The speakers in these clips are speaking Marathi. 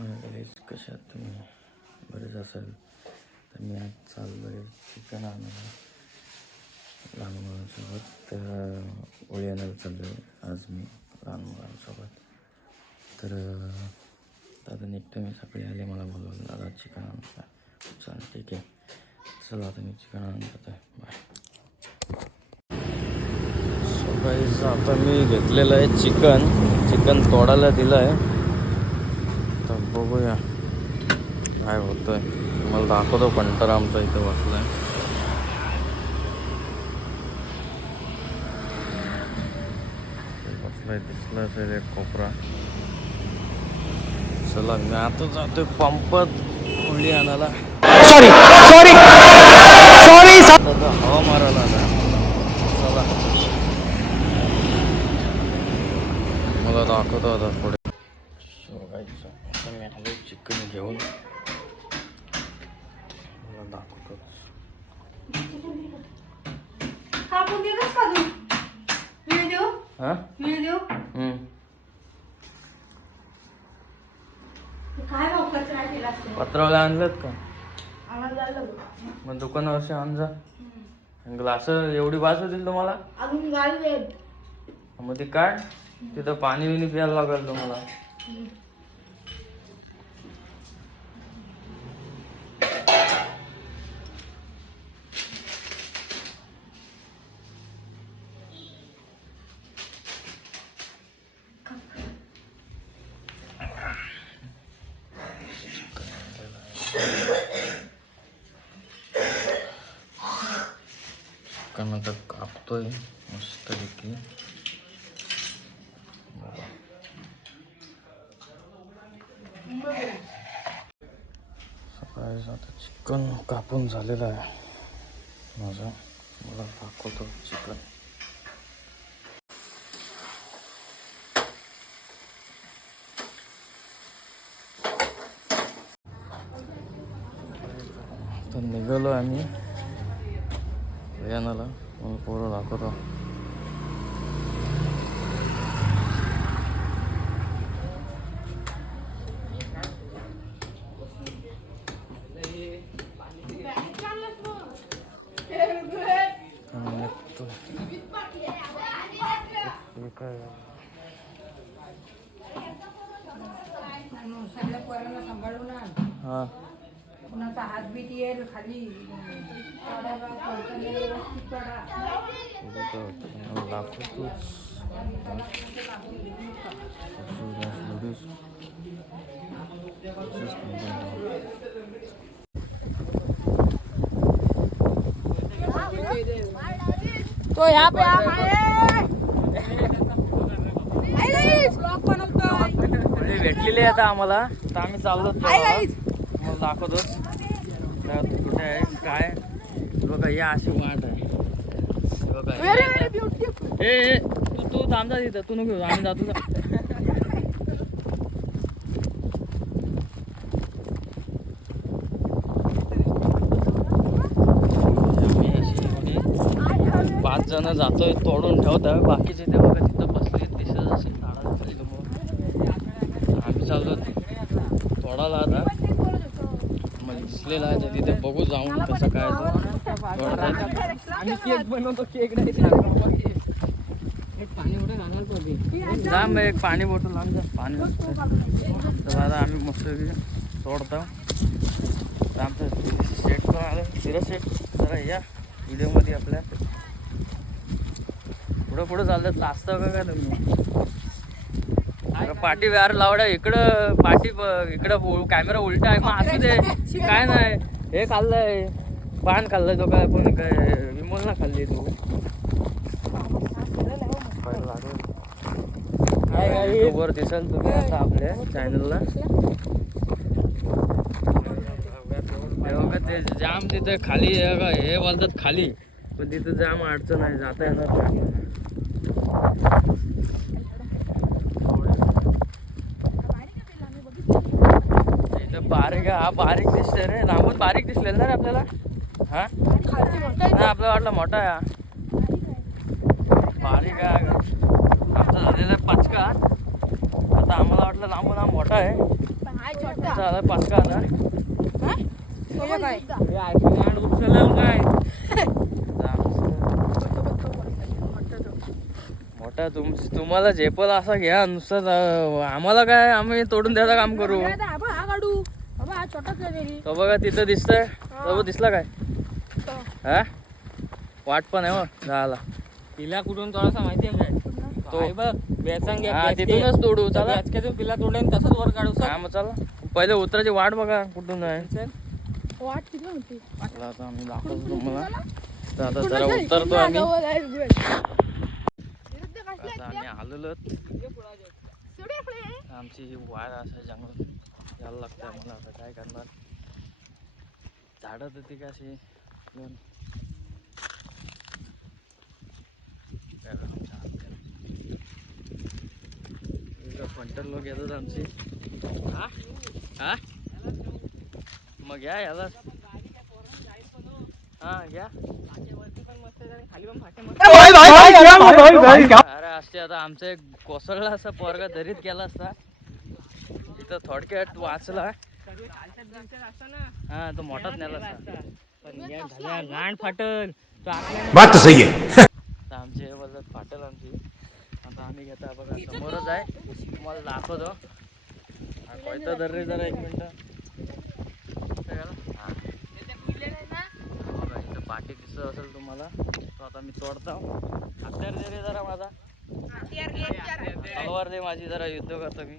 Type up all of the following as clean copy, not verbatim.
कशात तुम्ही बरेच असेल तर मी आज चाललो आहे चिकन आणायला लहान मुलांसोबत. तर होळी आणायला चाललो आहे आज मी लहान मुलांसोबत. तर दादा निघतो मी सकाळी आले, मला बोलवलं दादा चिकन आणायला. चालेल ठीक आहे, चला आता मी चिकन आणून जातो आहे. बाय. सो गाईस आता मी घेतलेलं आहे चिकन तोडायला दिलं आहे. तर बघूया काय होतंय, मला दाखवतो. कंटाळा आमचा इथं बसलाय. दिसला असेल एक कोपरा. चला मी आता जातोय पंपात होळी आणायला. सॉरी हवा मारायला ना. चला मला दाखवतो आता पुढे. आता मी आलो चिकन घेऊन, मला दाखवतो. पत्रावला आणलं का? मग दुकानावरशी आण जा. ग्लास एवढी बास होतील तुम्हाला? मग ते काढ, तिथं पाणी बिनी प्यायला लागेल तुम्हाला. चिकन आता कापतोय मस्त पैकी. सकाळी आता चिकन कापून झालेलं आहे माझं. मला दाखवतो चिकन. तर निघालो आम्ही यानाला, मला पोरं दाखवतो. हा कुणाचा हात बीत येईल खाली. तो यहाँ पे भेटलेली आता आम्हाला, तर आम्ही चाललो. मला दाखवतो कुठे आहे काय. बघा या अशी वाट आहे बघा. ए तू थांबता तिथं, तू नको, आम्ही जातो. आम्ही 5 जण जातोय, तोडून ठेवतोय. बाकीचे ते बघा तिथं बसले, दिसत असेल झाडाखाली. आम्ही चाललो तोडायला आता. दिसलेला आहे तिथे, बघू जाऊन कसं काय. आम्ही केक बनवतो, केक नाही जाम एक पाणी बॉटल आण जा, पाणी. तर आता आम्ही मस्त तोडतो. आमचं शेट पण आलं, सिरस शेट. जरा या व्हिडिओमध्ये आपल्या पुढं चालतात. लाजतं का तुम्ही? पाठी व्यार लावड्या इकडं, पाठी इकडं कॅमेरा उलटा आहे. मग असू दे, काय नाही. हे खाल्लंय, पान खाल्लंय. तो काय पण काय विमोल ना खाल्ली तू? काय वर दिसेल तुम्ही आता आपल्या चॅनलला. ते जाम तिथे खाली हे बोलतात खाली, पण तिथं जाम अडचण आहे, जाता येणार नाही. बारीक हा बारीक दिसतोय रे, लांबून बारीक दिसलेलं ना रे आपल्याला. हा नाही, आपल्याला वाटलं मोठा आहे. बारीक आहे. आमचा झालेला 5 का. आता आम्हाला वाटलं लांबून हा मोठा आहे, पण हाय छोटा. त्याचा आला 5 का हजार. हा? तुझं काय? हे आयफोन हँड उचललं काय मोठा तुम्हाला झेपल असा घ्या नुसतं. आम्हाला काय, आम्ही तोडून द्यायचं काम करू. हा काढू. बाबा हा छोटाच आहे तरी. तो बघा तिथं दिसतंय, तो दिसला काय? हा वाट पण आहे हो जायला. पिला कुठून थोडासा माहिती आहे काय? तो बघ बेसन घ्या, हा तिथूनच तोडू. चला बेचक्यातून पिला तोडेन तसंच वर काढू. हा मग चला, पहिले उतरायची वाट बघा कुठून आहे. वाट किती होती? चला आता आम्ही दाखवतो तुम्हाला. तर आता जरा उतरतो आम्ही. आता आम्ही आलेलो. आमची ही वाट असं जंगल यायला लागतं आम्हाला. आता काय करणार, झाडं तर ती कशी फंटर लोक येतात आमची. हा हा मग घ्या याला. हा घ्या. अरे असते आता आमचं एक कोसळला असा पोरगा दरीत गेला असता, तिथं थोडक्यात वाचला. हा तो मोठाच नेला असता. गांड फाटल. बात तो सही है. आमचे बोलत फाटल आमची. आता आम्ही घेता बघा समोरच आहे, तुम्हाला दाखवतो. कोयता धर रे जरा 1 मिनिट. इथं पाठी दिसत असेल तुम्हाला, तो आता मी तोडतो. हत्यार दे रे जरा माझा, तलवार दे माझी, जरा युद्ध करतो मी.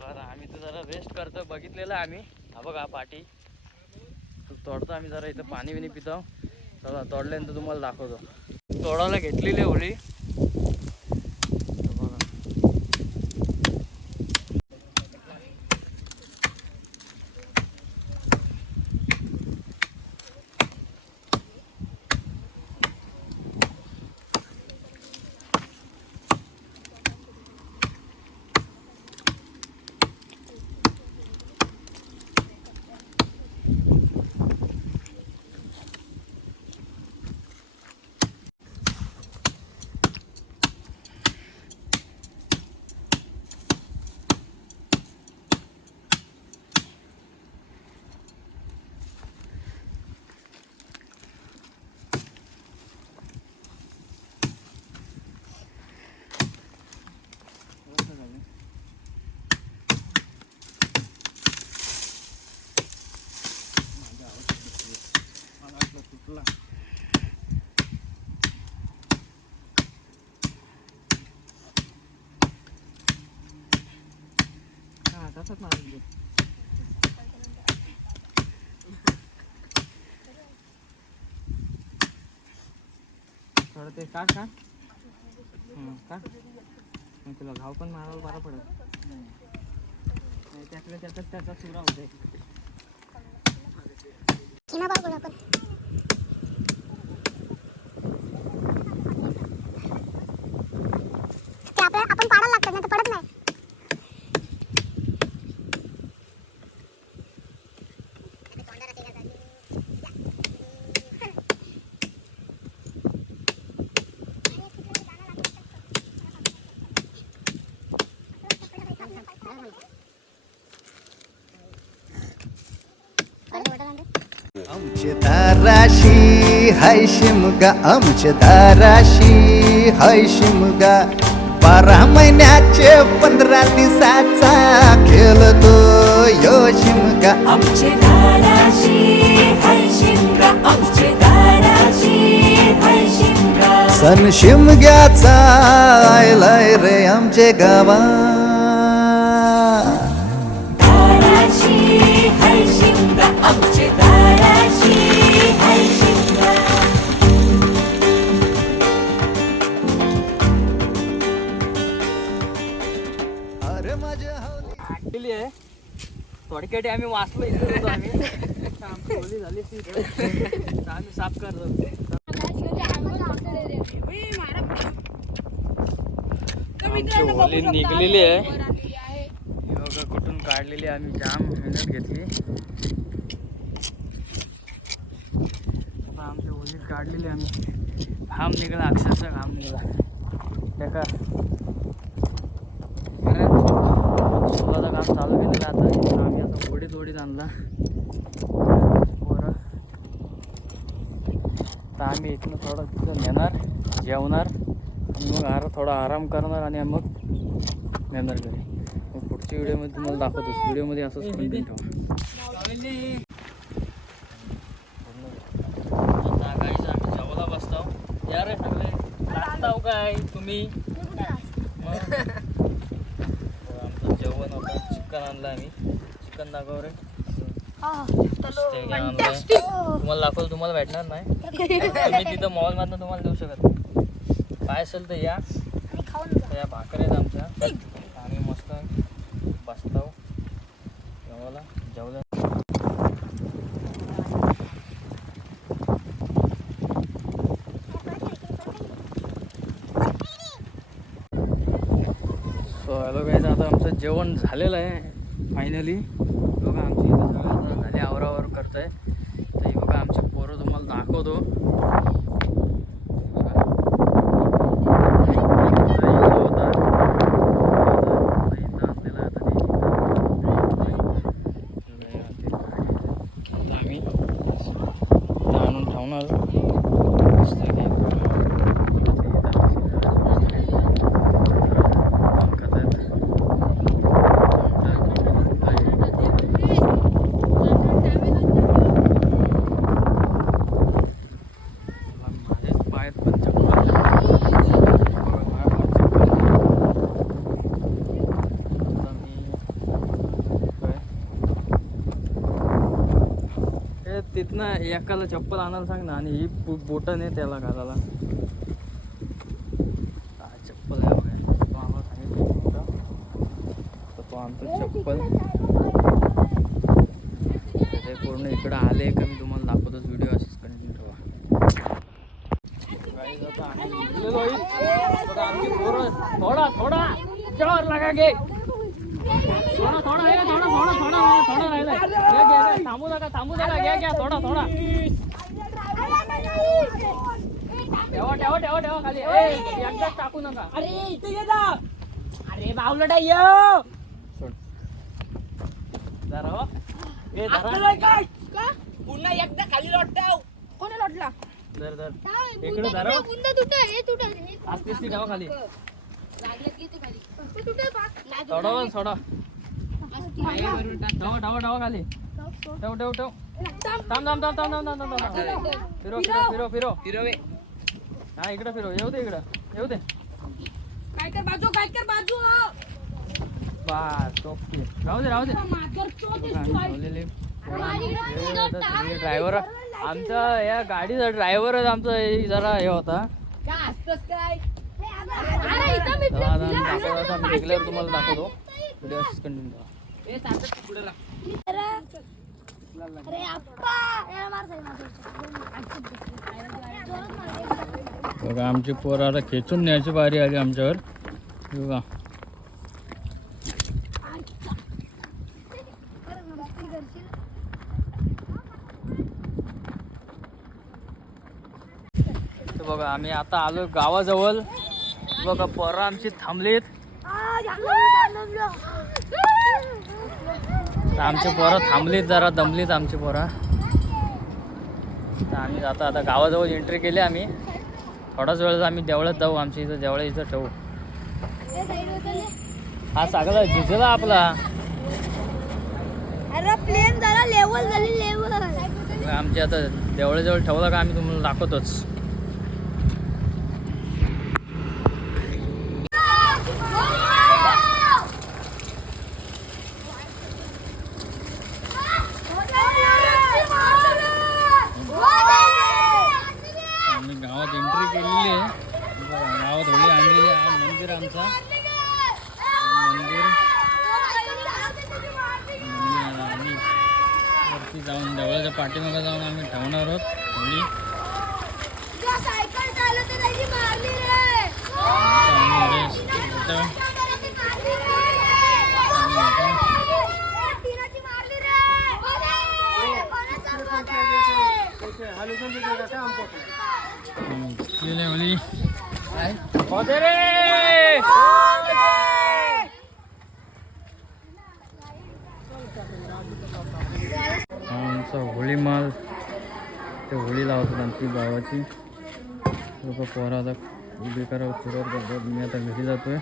बरं आम्ही तर जरा रेस्ट करतो, बघितलेलं आम्ही. हा बघा पाठी तोडतो आम्ही. जरा इथं पाणी बिणी पितो. चला तोडल्यानंतर तुम्हाला दाखवतो. तोडायला घेतलेली होळी बघा. तसंच मारून थोडं ते काढ का मग तुला घाव पण मारायला बरा पडेल. त्यातल्या त्यातच त्याचा सुरा होते. आपण पाडायला लागतात ना, तर पडत नाही. आमचे दाराशी हाय शिमगा, आमचे दाराशी हाय शिमगा. 12 महिन्याचे 15 दिवसाचा खेळतो यो शिमगा. आमचे दाराशी हाय शिमगा, आमचे दाराशी हाय शिमगा. सण शिमग्याचा आयलाय रे आमचे गावा. दाराशी हाय शिमगा, आमचे दाराशी हाय शिमगा. अरे माझ्या ऍक्च्युली आहे थोडक्यात आम्ही वाचलो इथे होतो आम्ही. आमची होली झाली ती आम्ही साफ करतो. आमची होली निघलेली आहे. ही बघा कुठून काढलेली. आम्ही जाम मेहनत घेतली. आमची होली काढलेली आम्ही. घाम निघाला, अक्षरशः घाम निघाला. त्या का चालू केलेला आता. तर आम्ही आता थोडीत आणला पोरं. तर आम्ही इथनं थोडं तिथं नेणार, जेवणार आणि मग थोडा आराम करणार आणि मग नेणार घरी. मग पुढच्या व्हिडिओमध्ये तुम्हाला दाखवतोच. व्हिडिओमध्ये असंच कंटेंट ठेवा. आता गाईज आम्ही जेवायला बसतो. या रे सगळे नाचताव काय तुम्ही? मग आमचं जेवण होतं. चिकन आणलं आम्ही. चिकन दाखव रे. steak आणलंय. तुम्हाला दाखवलं, तुम्हाला भेटणार नाही. तुम्ही तिथं मॉलमधनं तुम्हाला देऊ शकत नाही. काय असेल तर या. तर या भाकऱ्या आहेत आमच्या. आम्ही मस्त बसतो जेवायला. जेवलं सो हॅलो गाईज, आता आमचं जेवण झालेलं आहे फायनली. बघा आमची इथं सगळं आता झाली आवरावर करत आहे. तर हे बघा आमचे पोरं तुम्हाला दाखवतो. आम्ही आणून ठेवणार. तिथनं एकाला चप्पल आणायला सांग ना. आणि ही बोटं नाही त्याला घालायला. चप्पल आहे बघा. तो आम्हाला सांगितलं तर तो आणतो चप्पल. ते पूर्ण इकडं आले का मी तुम्हाला दाखवतोच. व्हिडिओ असेच कंटिन्यू ठेवा. आमची पोरं थोडा जोर लगा गे. थोडा राहिलाय. थांबू नका घ्या थोडा. ठेवा खाली. एकदाच टाकू नका. अरे इथे ये जा. अरे बावलटा ये. जरा पुन्हा एकदा खाली लोटाव. कोणी लोटला? धर इकडे धरा. असते ठेवा खाली. सोडा ठेवा खाली. ठेव. थांब. फिरो. हा इकडं फिरो. येऊ दे. काय कर बाजू. बस ओके. राहू दे. ड्रायव्हर आमचा, या गाडीचा ड्रायव्हर आमचा जरा हे होता. निघल्यावर तुम्हाला दाखवतो. Video continue. बघा आमची पोरं आता खेचून न्यायची बारी आली आमच्यावर. बघा बघा आम्ही आता आलो गावाजवळ. बघा पोरं आमची थांबलीत. आमचे पोरं थांबलीत, जरा दमलीत आमची पोरं. तर आम्ही आता गावाजवळ एंट्री केली आम्ही. थोडाच वेळ आम्ही देवळात जाऊ. आमच्या इथं देवळा इथं ठेवू. हा सगळा भिजला आपला. प्लेन झाला लेवल झाली. आमच्या आता देवळाजवळ ठेवला का आम्ही तुम्हाला दाखवतोच. गावात एंट्री केलेली आहे. गावात होळी आणलेली आहे. मंदिर आमचा आम्ही वरती जाऊन देवळाच्या पाठीमागे जाऊन आम्ही ठेवणार आहोत होळी. हा आमचा होळी माल, ते होळी लावतात आमची गावाची लोक. पोरा आता उभी करा फिरत करतात. मी आता घरी जातोय.